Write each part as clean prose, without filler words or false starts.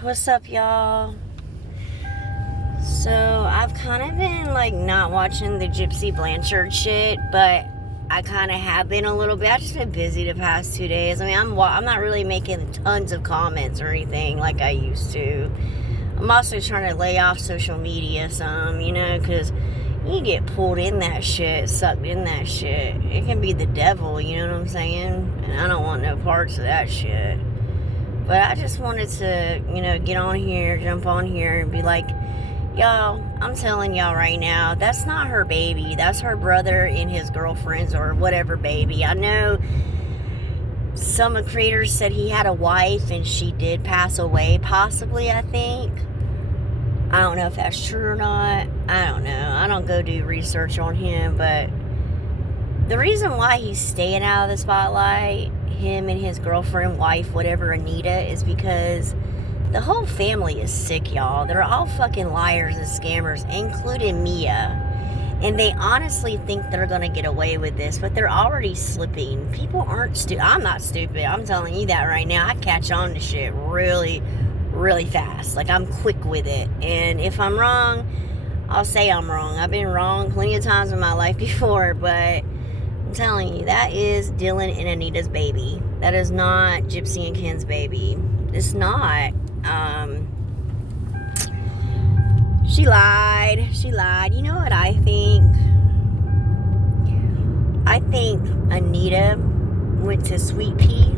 What's up, y'all? So, I've kind of been, like, not watching the Gypsy Blanchard shit, but I kind of have been a little bit. I've just been busy the past 2 days. I mean, I'm not really making tons of comments or anything like I used to. I'm also trying to lay off social media some, because you get pulled in that shit, sucked in that shit. It can be the devil, you know what I'm saying? And I don't want no parts of that shit. But I just wanted to, get on here, jump on here, and be like, y'all, I'm telling y'all right now, that's not her baby. That's her brother and his girlfriend's or whatever baby. I know some creators said he had a wife and she did pass away, possibly, I think. I don't know if that's true or not. I don't know. I don't go do research on him, but the reason why he's staying out of the spotlight, him and his girlfriend, wife, whatever, Anita, is because the whole family is sick, y'all. They're all fucking liars and scammers, including Mia. And they honestly think they're going to get away with this, but they're already slipping. People aren't stupid. I'm not stupid. I'm telling you that right now. I catch on to shit really, really fast. Like, I'm quick with it. And if I'm wrong, I'll say I'm wrong. I've been wrong plenty of times in my life before, but I'm telling you, that is Dylan and Anita's baby. That is not Gypsy and Ken's baby. It's not. She lied. She lied. You know what I think? I think Anita went to Sweet Pea,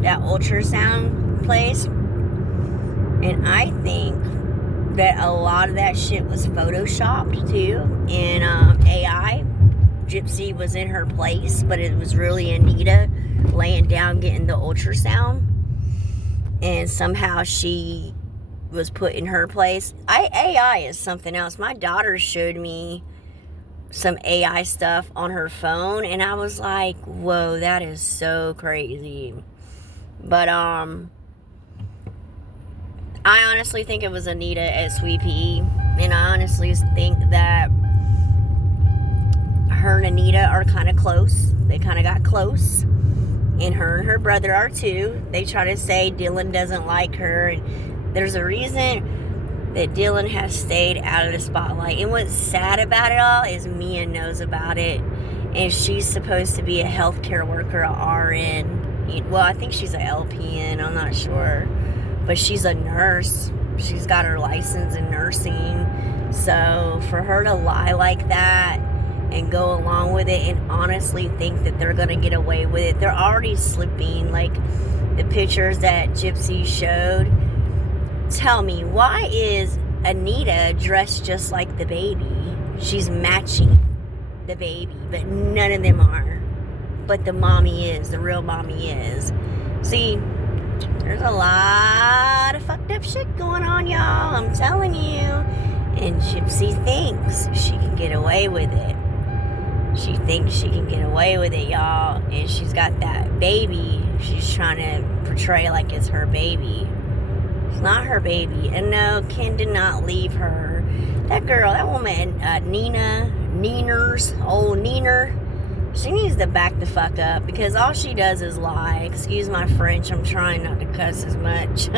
that ultrasound place, and I think that a lot of that shit was photoshopped too in AI. Gypsy was in her place, but it was really Anita laying down getting the ultrasound, and somehow she was put in her place. AI is something else. My daughter showed me some AI stuff on her phone, and I was like, whoa, that is so crazy. But I honestly think it was Anita at Sweet Pea, and I honestly think that her and Anita are kind of close. They kind of got close. And her brother are too. They try to say Dylan doesn't like her. And there's a reason that Dylan has stayed out of the spotlight. And what's sad about it all is Mia knows about it. And she's supposed to be a healthcare worker, a RN. Well, I think she's a LPN. I'm not sure. But she's a nurse. She's got her license in nursing. So for her to lie like that and go along with it and honestly think that they're gonna get away with it. They're already slipping. Like the pictures that Gypsy showed. Tell me, why is Anita dressed just like the baby? She's matching the baby, but none of them are. But the mommy is, the real mommy is. See, there's a lot of fucked up shit going on, y'all. I'm telling you. And Gypsy thinks she can get away with it. She thinks she can get away with it, y'all. And she's got that baby she's trying to portray like it's her baby. It's not her baby. And no, Ken did not leave her. That girl, that woman, Neener, she needs to back the fuck up, because all she does is lie. Excuse my French, I'm trying not to cuss as much.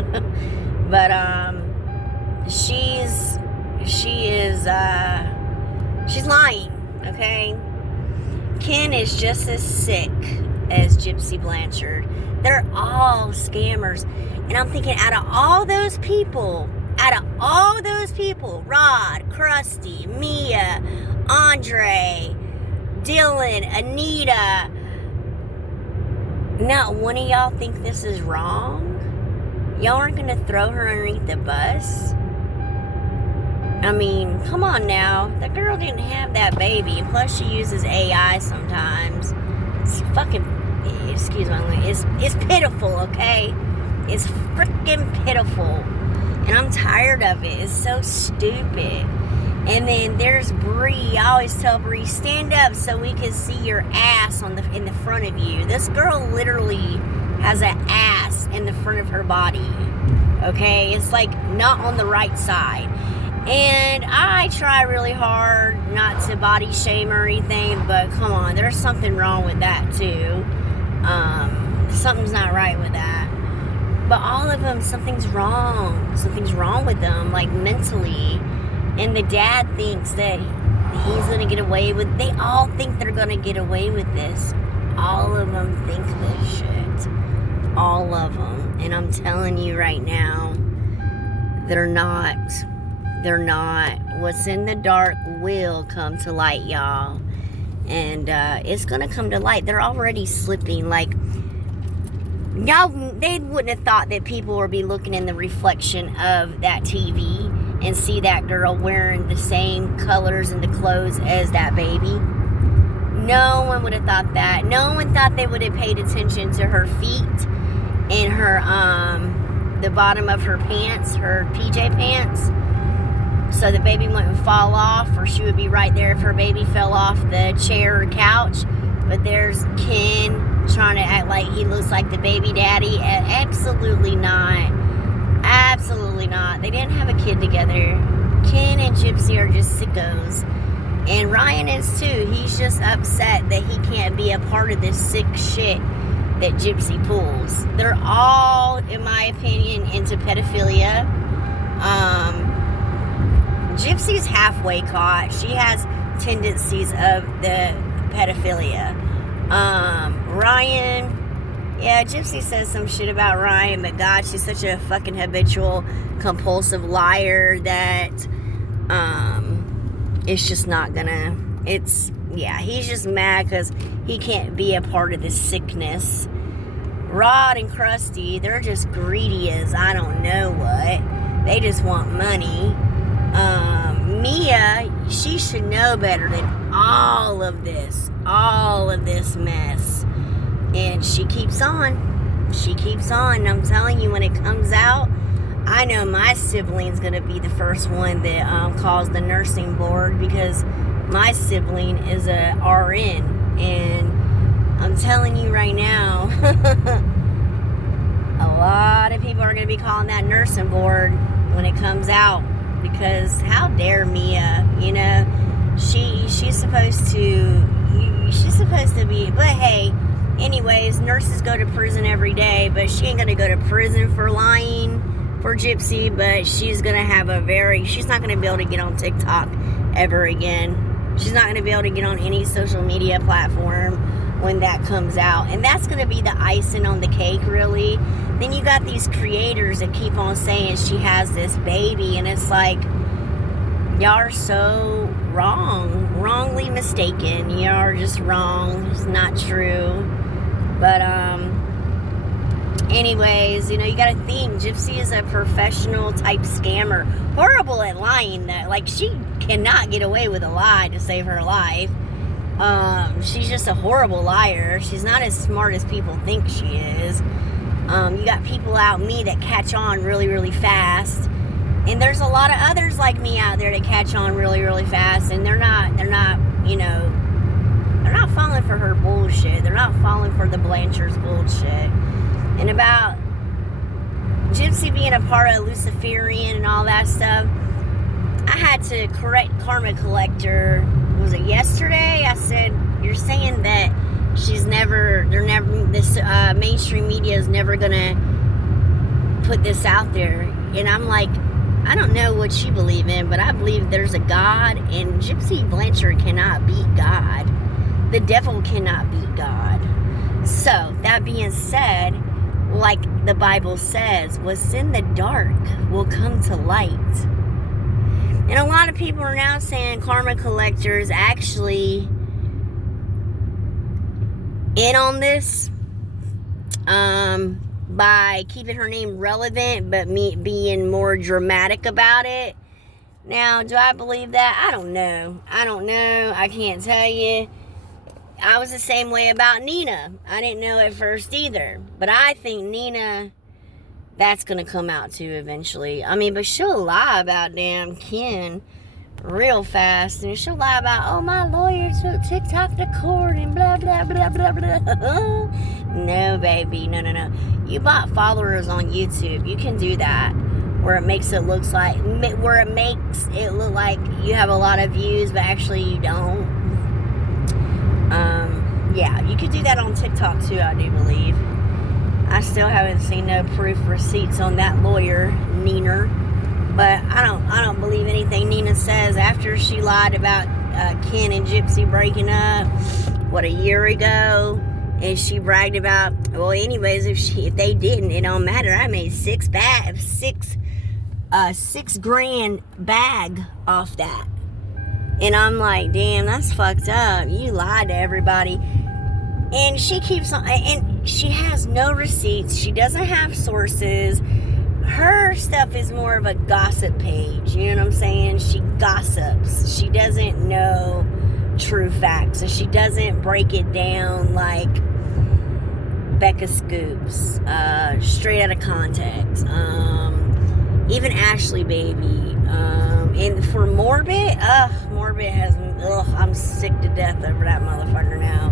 But, she's lying, okay? Ken is just as sick as Gypsy Blanchard. They're all scammers. And I'm thinking, out of all those people, Rod, Krusty, Mia, Andre, Dylan, Anita, not one of y'all think this is wrong? Y'all aren't going to throw her underneath the bus? I mean, come on now. That girl didn't have that baby. And plus, she uses AI sometimes. It's fucking, excuse my language, it's pitiful, okay? It's freaking pitiful. And I'm tired of it. It's so stupid. And then there's Bree. I always tell Bree, stand up so we can see your ass in the front of you. This girl literally has an ass in the front of her body. Okay? It's like not on the right side. And I try really hard not to body shame or anything, but come on, there's something wrong with that too. Something's not right with that. but all of them, something's wrong. Something's wrong with them, like mentally. And the dad thinks that he's going to get away with, they all think they're going to get away with this. All of them think this shit. All of them. And I'm telling you right now, they're not. They're not. What's in the dark will come to light, y'all. And it's going to come to light. They're already slipping. Like, y'all, they wouldn't have thought that people would be looking in the reflection of that TV and see that girl wearing the same colors and the clothes as that baby. No one would have thought that. No one thought they would have paid attention to her feet and her, the bottom of her pants, her PJ pants, so the baby wouldn't fall off, or she would be right there if her baby fell off the chair or couch. But there's Ken trying to act like he looks like the baby daddy. Absolutely not. Absolutely not. They didn't have a kid together. Ken and Gypsy are just sickos. And Ryan is too. He's just upset that he can't be a part of this sick shit that Gypsy pulls. They're all, in my opinion, into pedophilia. Gypsy's halfway caught. She has tendencies of the pedophilia. Ryan, yeah, Gypsy says some shit about Ryan, but God, she's such a fucking habitual, compulsive liar that, it's just not gonna, he's just mad because he can't be a part of this sickness. Rod and Krusty, they're just greedy as I don't know what. They just want money. Mia, she should know better than all of this mess. And she keeps on. She keeps on. I'm telling you, when it comes out, I know my sibling's going to be the first one that calls the nursing board, because my sibling is a RN. And I'm telling you right now, a lot of people are going to be calling that nursing board when it comes out. Because how dare Mia, you know, she's supposed to be, but hey, anyways, nurses go to prison every day, but she ain't gonna go to prison for lying for Gypsy, but she's gonna have she's not gonna be able to get on TikTok ever again. She's not gonna be able to get on any social media platform when that comes out, and that's gonna be the icing on the cake, really. Then you got these creators that keep on saying she has this baby, and it's like, y'all are so wrongly mistaken. You are just wrong. It's not true. But anyways, you know, you gotta think, Gypsy is a professional type scammer, horrible at lying. That, like, she cannot get away with a lie to save her life. She's just a horrible liar. She's not as smart as people think she is. You got people out me that catch on really, really fast. And there's a lot of others like me out there that catch on really, really fast. And they're not, you know, they're not falling for her bullshit. They're not falling for the Blanchard's bullshit. And about Gypsy being a part of Luciferian and all that stuff, I had to correct Karma Collector. Was it yesterday? I said, you're saying that this mainstream media is never gonna put this out there. And I'm like, I don't know what you believe in, but I believe there's a God, and Gypsy Blanchard cannot beat God. The devil cannot beat God. So, that being said, like the Bible says, what's in the dark will come to light. And a lot of people are now saying Karma Collector is actually in on this, by keeping her name relevant, but me being more dramatic about it. Now, do I believe that? I don't know. I can't tell you. I was the same way about Nina. I didn't know at first either. But I think Nina, that's going to come out too eventually. I mean, but she'll lie about damn Ken real fast. And she'll lie about, oh, my lawyer took TikTok to court and blah, blah, blah, blah, blah. No, baby. No. You bought followers on YouTube. You can do that. Where it makes it look like you have a lot of views, but actually you don't. Yeah, you could do that on TikTok too, I do believe. I still haven't seen no proof receipts on that lawyer, Nina. But I don't believe anything Nina says after she lied about Ken and Gypsy breaking up, what, a year ago, and she bragged about, well, anyways, if they didn't, it don't matter. I made $6 grand bag off that. And I'm like, damn, that's fucked up. You lied to everybody. And she keeps on, and she has no receipts. She doesn't have sources. Her stuff is more of a gossip page. You know what I'm saying? She gossips. She doesn't know true facts. So she doesn't break it down like Becca Scoops, straight out of context. Even Ashley Baby. And for Morbid, Morbid has me, I'm sick to death over that motherfucker now.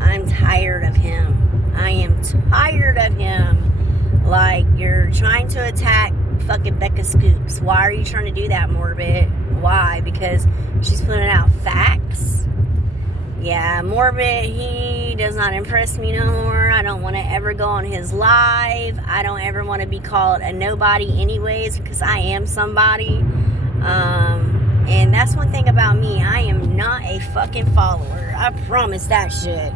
I'm tired of him. I am tired of him. Like, you're trying to attack fucking Becca Scoops. Why are you trying to do that, Morbid? Why? Because she's putting out facts? Yeah, Morbid, he does not impress me no more. I don't want to ever go on his live. I don't ever want to be called a nobody anyways, because I am somebody. And that's one thing about me. I am not a fucking follower. I promise that shit.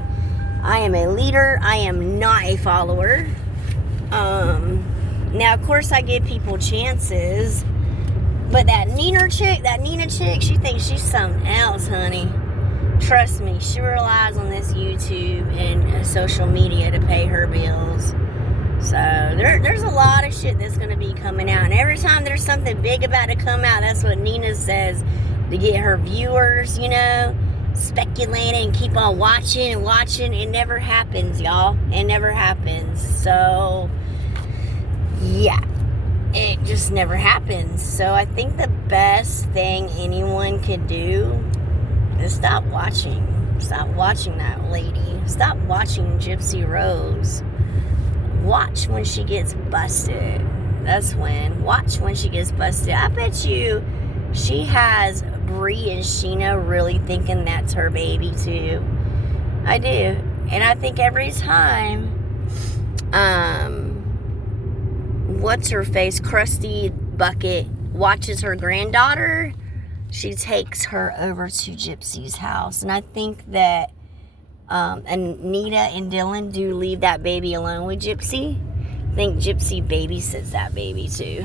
I am a leader. I am not a follower. Now, of course, I give people chances. But that Nina chick, she thinks she's something else, honey. Trust me, she relies on this YouTube and social media to pay her bills. So, there's a lot of shit that's going to be coming out. And every time there's something big about to come out, that's what Nina says to get her viewers, you know, speculating and keep on watching and watching. It never happens, y'all. It never happens. So, yeah. It just never happens. So, I think the best thing anyone could do is stop watching. Stop watching that lady. Stop watching Gypsy Rose. Watch when she gets busted. That's when. Watch when she gets busted. I bet you she has Bree and Sheena really thinking that's her baby too. I do. And I think every time what's her face, Krusty Bucket, watches her granddaughter, she takes her over to Gypsy's house. And I think that Anita and Dylan do leave that baby alone with Gypsy. I think Gypsy babysits that baby too.